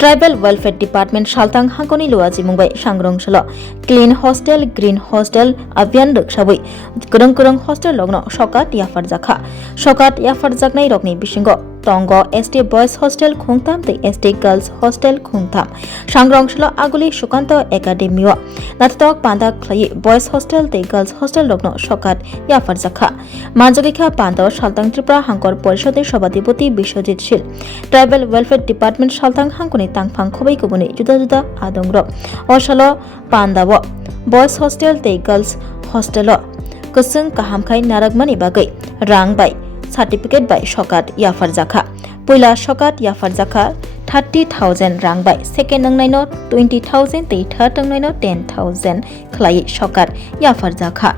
Tribal welfare department सालतां हांगनि लुआजि मुंबाई सांग्रंसल क्लीन हॉस्टेल ग्रीन हॉस्टेल अभियान रक्षाबै गोरं हॉस्टेल लग्न सकात याफार जाखनाय रगनि बिसिंग तंग एसटी बॉयज हॉस्टेल खुंगताम ते एसटी गर्ल्स हॉस्टेल खुंगताम सांग्रंसल आगुली सुकांत एकाडेमियो नाथतक पांदा खलाय बॉयज हॉस्टेल ते गर्ल्स हॉस्टेल लग्न सकात याफार जाखा मानजगेखा पांदा सालतां त्रिपुरा हांकर परिषदेर सभापति बिश्वजित शील ट्राइबल वेलफेयर डिपार्टमेंट सालतां हांकनि तांगफां खबै गुबुनै जुदा जुदा आदंग्र असालो पांदाव बॉयज हॉस्टेल ते गर्ल्स हॉस्टेल कसं काहामखाय नारगमानि बागै रां बाय सार्टिफिकेट बाय सकात याफार जाखा पहिला सकात याफार जाखा 30,000 रां बाय सेकेंड नंनायनो 20,000 ते थर्ड नंनायनो 10,000 खलाय सकात याफार जाखा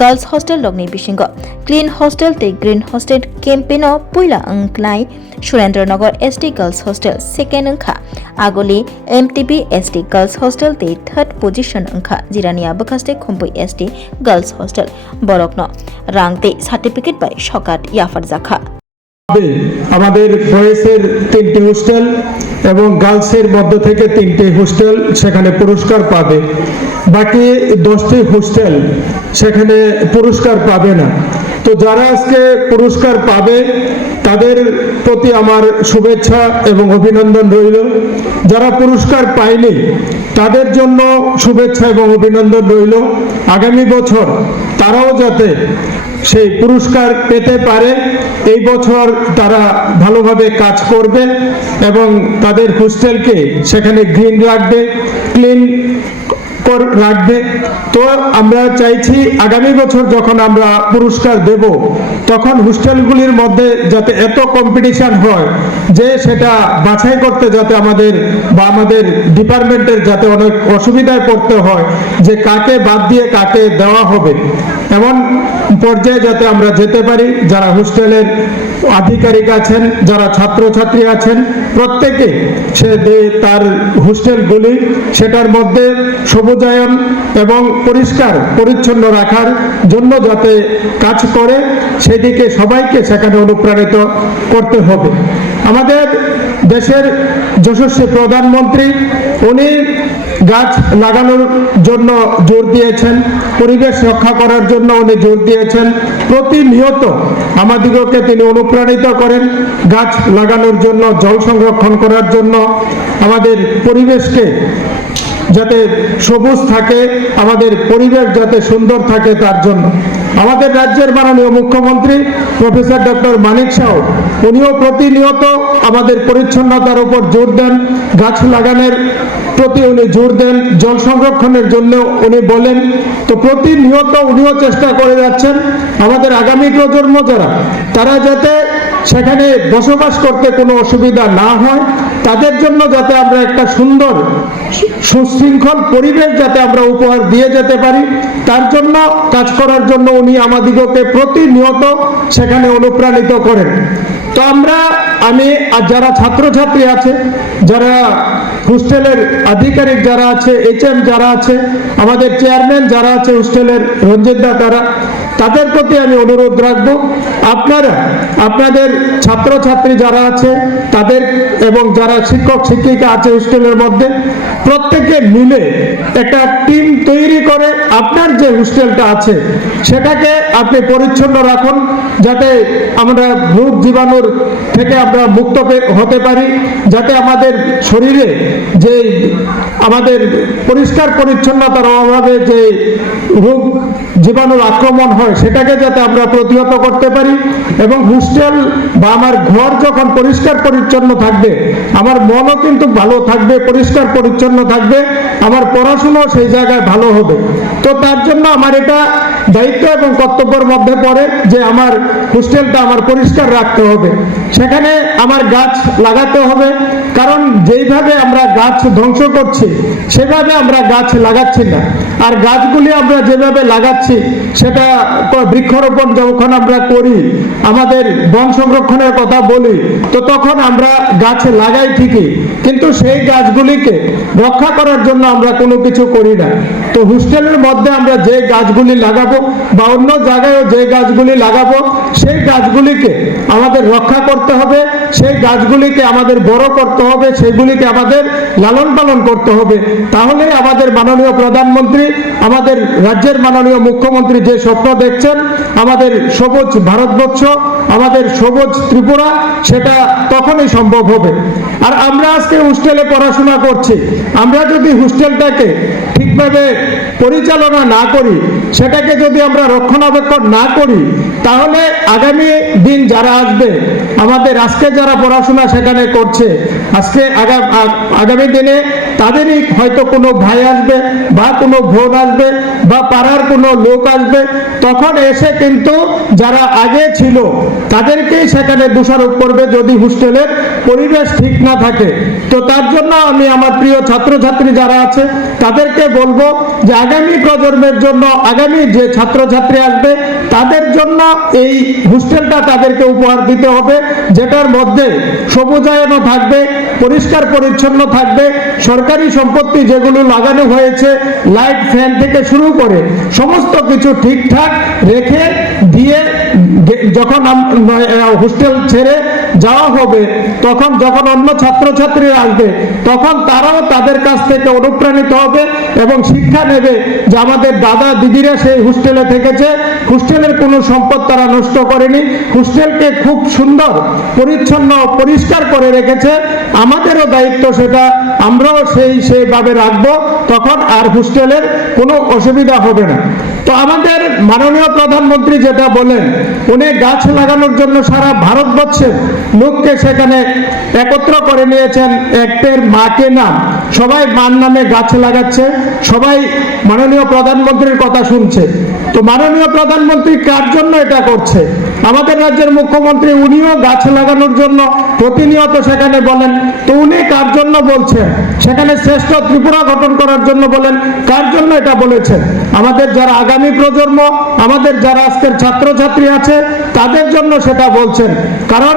गर्ल्स हॉस्टेल लग्नि बिसिंग क्लीन हॉस्टेल ते ग्रीन हॉस्टेल कैंपेनो पहिला अंकलाय Surendranagar ST girls hostel second अंखा आगोली एमटीबी एसटी गर्ल्स हॉस्टेल ते थर्ड पोजिशन अंखा जिरानिया बखास्ते खुम्बुई एसटी गर्ल्स हॉस्टेल बरकनो रां ते सार्टिफिकेट बाय सकात याफार जाखा আমাদের বয়েজের 3টি হোস্টেল এবং গার্লসের মধ্য থেকে 3টি হোস্টেল সেখানে পুরস্কার পাবে বাকি 10টি হোস্টেল সেখানে পুরস্কার পাবে না তো যারা আজকে পুরস্কার পাবে তাদের প্রতি আমার শুভেচ্ছা এবং অভিনন্দন রইল যারা পুরস্কার পায়নি তাদের জন্য শুভেচ্ছা এবং অভিনন্দন রইল আগামী বছর তারাও যাতে সেই পুরস্কার পেতে পারে এই বছর তারা ভালোভাবে কাজ করবে এবং তাদের হোস্টেলকে সেখানে গ্রিন রাখবে ক্লিন রাখবে তো আমরা চাইছি আগামী বছর যখন আমরা পুরস্কার দেব তখন হোস্টেলগুলির মধ্যে যাতে এত কম্পিটিশন হয় যে সেটা বাছাই করতে যাতে আমাদের ডিপার্টমেন্টের যাতে অনেক অসুবিধায় পড়তে হয় যে কাকে বাদ দিয়ে কাকে দেওয়া হবে এমন পর্যায়ে যাতে আমরা যেতে পারি যারা হোস্টেলের আধিকারিক আছেন যারা ছাত্রছাত্রী আছেন প্রত্যেকে সে তার হোস্টেলগুলি সেটার মধ্যে সবুজায়ন এবং পরিষ্কার পরিচ্ছন্ন রাখার জন্য যাতে কাজ করে সেদিকে সবাইকে সেখানে অনুপ্রাণিত করতে হবে আমাদের দেশের যশস্বী প্রধানমন্ত্রী উনি গাছ লাগানোর জন্য জোর দিয়েছেন পরিবেশ রক্ষা করার জন্য উনি জোর দিয়েছেন প্রতিনিয়ত আমাদিগকে তিনি অনুপ্রাণিত করেন গাছ লাগানোর জন্য জল সংরক্ষণ করার জন্য আমাদের পরিবেশকে যাতে সবুজ থাকে আমাদের পরিবেশ যাতে সুন্দর থাকে তার জন্য আমাদের রাজ্যের মাননীয় মুখ্যমন্ত্রী প্রফেসর ডক্টর মানিক সাউ উনিও প্রতিনিয়ত আমাদের পরিচ্ছন্নতার উপর জোর দেন গাছ লাগানোর প্রতি উনি জোর দেন জল সংরক্ষণের জন্য উনি বলেন তো প্রতিনিয়ত উনিও চেষ্টা করে যাচ্ছেন আমাদের আগামী প্রজন্ম যারা তারা যাতে সেখানে বসবাস করতে কোনো অসুবিধা না হয় তাদের জন্য যাতে আমরা একটা সুন্দর সুশৃঙ্খল পরিবেশ যাতে আমরা উপহার দিয়ে যেতে পারি তার জন্য কাজ করার জন্য উনি আমাদিগকে প্রতিনিয়ত সেখানে অনুপ্রাণিত করেন তো আমি আর যারা ছাত্রছাত্রী আছে যারা হোস্টেলের আধিকারিক যারা আছে এইচএম যারা আছে আমাদের চেয়ারম্যান যারা আছে হোস্টেলের রঞ্জিত দা তাদের প্রতি আমি অনুরোধ রাখবো আপনারা আপনাদের ছাত্রছাত্রী যারা আছে তাদের এবং যারা শিক্ষক শিক্ষিকা আছে হোস্টেলের মধ্যে প্রত্যেকে মিলে একটা টিম তৈরি করে আপনার যে হোস্টেলটা আছে সেটাকে আপনি পরিচ্ছন্ন রাখুন যাতে আমরা রোগ জীবাণুর থেকে আমরা মুক্ত হতে পারি যাতে আমাদের শরীরে যে আমাদের পরিষ্কার পরিচ্ছন্নতার অভাবে যে রোগ জীবাণুর আক্রমণ হয় সেটাকে যাতে আমরা প্রতিহত করতে পারি এবং হোস্টেল বা আমার ঘর যখন পরিষ্কার পরিচ্ছন্ন থাকবে আমার মনও কিন্তু ভালো থাকবে পরিষ্কার পরিচ্ছন্ন থাকবে আমার পড়াশোনাও সেই জায়গায় ভালো হবে তো তার জন্য আমার এটা দায়িত্ব এবং কর্তব্যের মধ্যে পড়ে যে আমার হোস্টেলটা আমার পরিষ্কার রাখতে হবে সেখানে আমার গাছ লাগাতে হবে কারণ যেইভাবে আমরা গাছ ধ্বংস করছি সেভাবে আমরা গাছ লাগাচ্ছি না আর গাছগুলি আমরা যেভাবে লাগাচ্ছি সেটা বৃক্ষরোপণ যখন আমরা করি আমাদের বন সংরক্ষণের কথা বলি তো তখন আমরা গাছ লাগাই ঠিকই কিন্তু সেই গাছগুলিকে রক্ষা করার জন্য আমরা কোনো কিছু করি না তো তো হোস্টেলের মধ্যে আমরা যে গাছগুলি লাগাবো বা অন্য জায়গায়ও যে গাছগুলি লাগাবো, সেই গাছগুলিকে আমাদের রক্ষা করতে হবে, সেই গাছগুলিকে আমাদের বড় করতে হবে, সেগুলিকে আমাদের লালন পালন করতে হবে। তাহলেই আমাদের মাননীয় প্রধানমন্ত্রী, আমাদের রাজ্যের মাননীয় মুখ্যমন্ত্রী যে স্বপ্ন দেখছেন আমাদের সবুজ ভারতবর্ষ, আমাদের সবুজ ত্রিপুরা, সেটা তখনই সম্ভব হবে। আর আমরা আজকে হোস্টেলে পড়াশোনা করছি, আমরা যদি হোস্টেলটাকে ঠিকভাবে পরিচালনা না করি, সেটাকে যদি আমরা রক্ষণাবেক্ষণ না করি, তাহলে আগামী দিন যারা আসবে, আমাদের আজকে যারা পড়াশোনা সেখানে করছে, আজকে আগামী দিনে তাদেরই হয়তো কোনো ভাই আসবে বা কোনো বোন আসবে বা পাড়ার কোনো লোক আসবে, তখন এসে কিন্তু যারা আগে ছিল তাদেরকেই সেখানে দোষারোপ করবে যদি হোস্টেলের পরিবেশ ঠিক না থাকে। তো তার জন্য আমি আমার প্রিয় ছাত্রছাত্রী যারা আছে তাদেরকে বলবো যে আগামী প্রজন্মের জন্য, আগামী যে ছাত্রছাত্রী আসবে তাদের জন্য এই হোস্টেলটা তাদেরকে উপহার দিতে হবে, যেটার মধ্যে সবুজায়নও থাকবে, পরিষ্কার পরিচ্ছন্ন থাকবে, সরকারি সম্পত্তি যেগুলো লাগানো হয়েছে, লাইট ফ্যান থেকে শুরু করে সমস্ত কিছু ঠিকঠাক রেখে দিয়ে যখন হোস্টেল ছেড়ে যাওয়া হবে, তখন যখন অন্য ছাত্রছাত্রীরা আসবে তখন তারাও তাদের কাছ থেকে অনুপ্রাণিত হবে এবং শিক্ষা নেবে যে আমাদের দাদা দিদিরা সেই হোস্টেলে থেকেছে, হোস্টেলের কোনো সম্পদ তারা নষ্ট করেনি, হোস্টেলকে খুব সুন্দর পরিচ্ছন্ন পরিষ্কার করে রেখেছে, আমাদেরও দায়িত্ব সেটা আমরাও সেইভাবে রাখবো, তখন আর হোস্টেলের কোনো অসুবিধা হবে না। তো আমাদের মাননীয় প্রধানমন্ত্রী যেটা বলেন, উনি গাছ লাগানোর জন্য সারা ভারতবর্ষের লোককে সেখানে একত্র করে নিয়েছেন, একটের মাকে নাম, সবাই মার নামে গাছ লাগাচ্ছে, সবাই মাননীয় প্রধানমন্ত্রীর কথা শুনছে। তো মাননীয় প্রধানমন্ত্রী কার জন্য এটা করছে? আমাদের রাজ্যের মুখ্যমন্ত্রী, উনিও গাছ লাগানোর জন্য প্রতিনিয়ত সেখানে বলেন। তো উনি কার জন্য বলছেন? সেখানে শ্রেষ্ঠ ত্রিপুরা গঠন করার জন্য বলেন। কার জন্য এটা বলেছেন? আমাদের যারা আগামী প্রজন্ম, আমাদের যারা আজকের ছাত্রছাত্রী আছে তাদের জন্য সেটা বলছেন, কারণ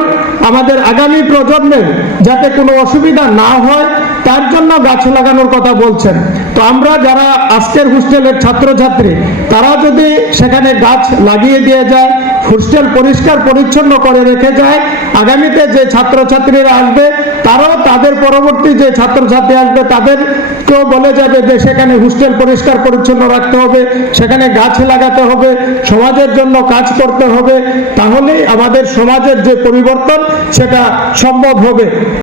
আমাদের আগামী প্রজন্মের যাতে কোনো অসুবিধা না হয় তার জন্য গাছ লাগানোর কথা বলছেন। তো আমরা যারা আজকের হোস্টেলের ছাত্রছাত্রী, তারা যদি সেখানে গাছ লাগিয়ে দিয়ে যায়, হোস্টেল পরিষ্কার পরিচ্ছন্ন করে রেখে যায়, আগামীতে যে ছাত্রছাত্রীরা আসবে তারাও তাদের পরবর্তী যে ছাত্রছাত্রী আসবে তাদেরকেও বলে যাবে যে সেখানে হোস্টেল পরিষ্কার পরিচ্ছন্ন রাখতে হবে, সেখানে গাছ লাগাতে হবে, সমাজের জন্য কাজ করতে হবে, তাহলেই আমাদের সমাজের যে পরিবর্তন সেটা সম্ভব হবে।